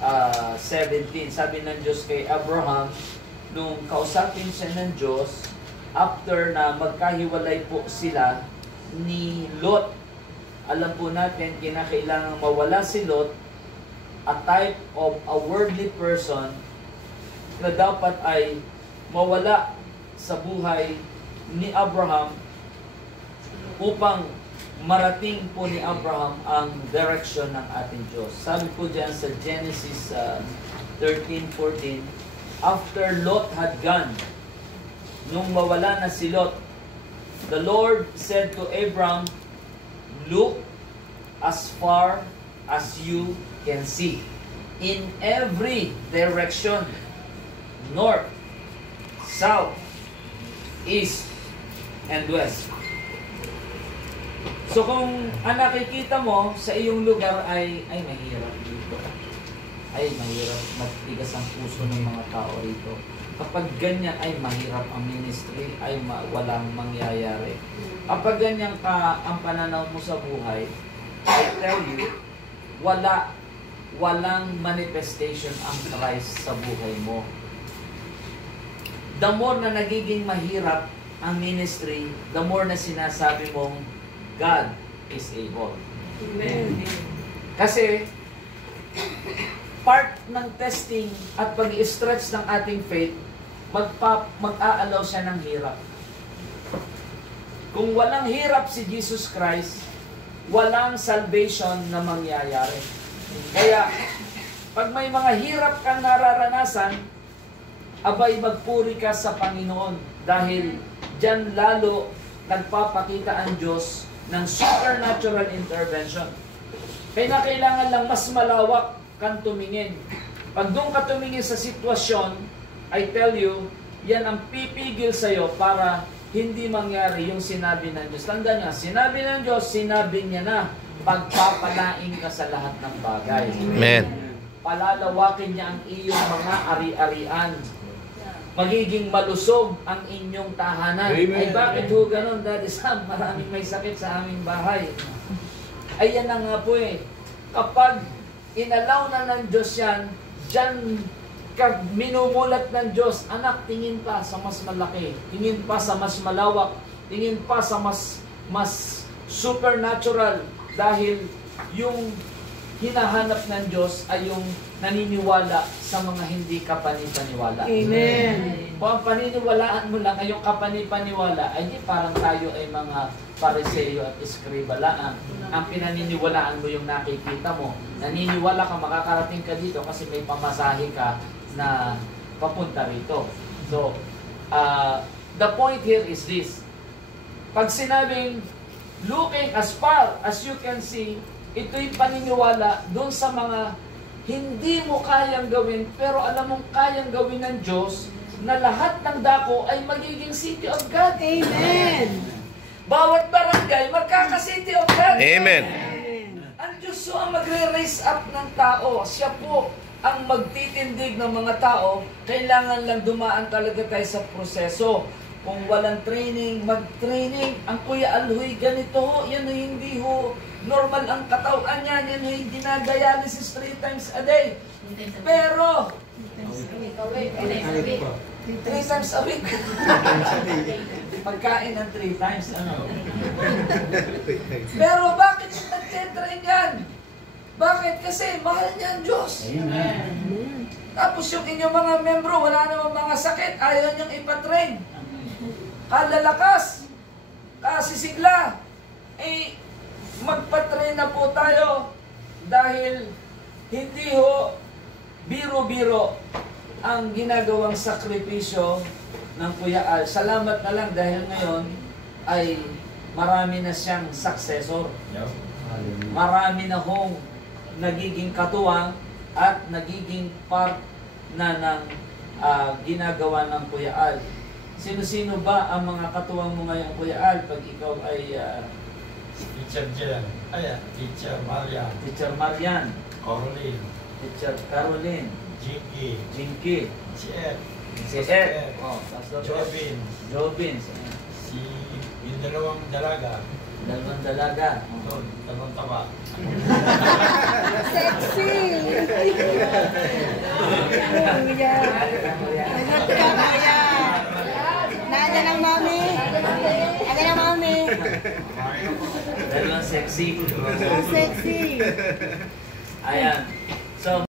17. Sabi ng Diyos kay Abraham, nung kausapin siya ng Diyos, after na magkahiwalay po sila ni Lot. Alam po natin, kinakailangan mawala si Lot, a type of a worldly person na dapat ay mawala sa buhay ni Abraham upang marating po ni Abraham ang direction ng ating Diyos. Sabi po dyan sa Genesis 13:14, after Lot had gone, nung mawala na si Lot, the Lord said to Abram, look as far as you can see, in every direction, north, south, east, and west. So kung ang nakikita mo sa iyong lugar ay mahirap dito, ay mahirap, matigas ang puso ng mga tao rito. Kapag ganyan ay mahirap ang ministry, ay walang mangyayari. Kapag ganyan ka ang pananaw mo sa buhay, I tell you, walang manifestation ang Christ sa buhay mo. The more na nagiging mahirap ang ministry, the more na sinasabi mong God is able. Amen. Kasi part ng testing at pag-i-stretch ng ating faith, mag-aalaw siya ng hirap. Kung walang hirap si Jesus Christ, walang salvation na mangyayari. Kaya, pag may mga hirap kang nararanasan, abay magpuri ka sa Panginoon dahil diyan lalo nagpapakita ang Diyos ng supernatural intervention. Kaya kailangan lang mas malawak kang tumingin. Pag doon ka tumingin sa sitwasyon, I tell you, yan ang pipigil sa'yo para hindi mangyari yung sinabi ng Diyos. Tanda niya, sinabi ng Diyos, sinabi niya na, pagpapalain ka sa lahat ng bagay. Amen. Palalawakin niya ang iyong mga ari-arian. Magiging malusog ang inyong tahanan. Amen. Ay bakit ho ganun? Daddy Sam, maraming may sakit sa aming bahay. Ay yan na nga po eh. Kapag inalaw na ng Diyos yan, dyan minumulat ng Diyos, anak, tingin pa sa mas malaki, tingin pa sa mas malawak, tingin pa sa mas supernatural, dahil yung hinahanap ng Diyos ay yung naniniwala sa mga hindi kapanipaniwala. Amen. Kung ang paniniwalaan mo lang ay yung kapanipaniwala, ay di parang tayo ay mga Pariseo at Eskribalaan. Ang pinaniniwalaan mo yung nakikita mo. Naniniwala ka makakarating ka dito kasi may pamasahe ka na papunta rito. So, the point here is this. Pag sinabing, looking as far as you can see, ito'y paniniwala doon sa mga hindi mo kayang gawin, pero alam mong kayang gawin ng Diyos, na lahat ng dako ay magiging City of God. Amen. Bawat barangay, magkaka-City of God. Amen. Ang Diyos so ang magre-raise up ng tao. Siya po ang magtitindig ng mga tao. Kailangan lang dumaan talaga tayo sa proseso. Kung walang training, mag-training. Ang Kuya Alhoy, ganito ho, yan ay hindi ho normal ang katawan niya, yan ay dinadialysis 3 times a day. Pero, 3 times a week. Pagkain ng 3 times, ano? Pero bakit nagtitrain yan? Bakit? Kasi mahal niya ang Diyos. Amen. Tapos yung inyong mga membro, wala namang mga sakit, ayaw niyang ipatrain. Kalalakas, kasisigla, magpatrain na po tayo dahil hindi ho biro-biro ang ginagawang sakripisyo ng Kuya Al. Salamat na lang dahil ngayon ay marami na siyang successor. Marami na hong nagiging katuwang at nagiging part na ng ginagawa ng Kuya Al. Sino-sino ba ang mga katuwang mo ngayon, Kuya Al, pag ikaw ay Teacher Jen. Teacher Marian. Teacher Marian, Caroline. Teacher Caroline, Jinky. Jinky, Si Ed. si Ed, Pastor Jobin. Jobin, Si yung dalawang dalaga. dalawang dalaga. Doon, dalawang taba. Sexy. kuya. Ingat ka, kuya. Nada ng mami. Nada ng mami. Dalawang sexy. So sexy. Ayan. So,